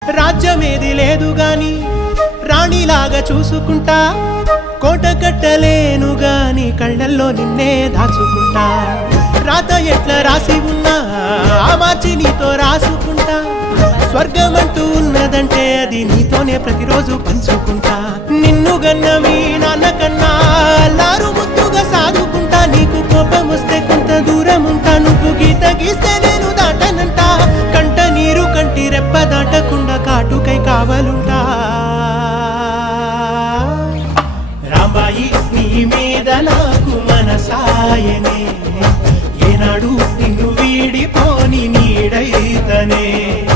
రాజ్యమేది లేదు గాని రాణిలాగా చూసుకుంటా, కోట కట్టలేను గాని కళ్ళల్లో నిన్నే దాచుకుంటా. రాత ఎట్లా రాసి ఉన్నా ఆ మార్చి నీతో రాసుకుంటా. స్వర్గమంటూ ఉన్నదంటే అది నీతోనే ప్రతిరోజు పంచుకుంటా. నిన్ను గన్న మీ నాన్న కన్నా అల్లారు ముద్దుగా సాదుకుంటా. నీకు కోపం వస్తే కొంత దూరం ఉంటా, నువ్వు గీత గీస్తే నేను దాటనంటా. కంట నీరు కంటి రెప్ప దాటకుండా కాటుకై కావలుంటా. రాంబాయి నీ మీద నాకు మనసాయనే, ఏనాడు నిన్ను వీడిపోని నీడైతనే.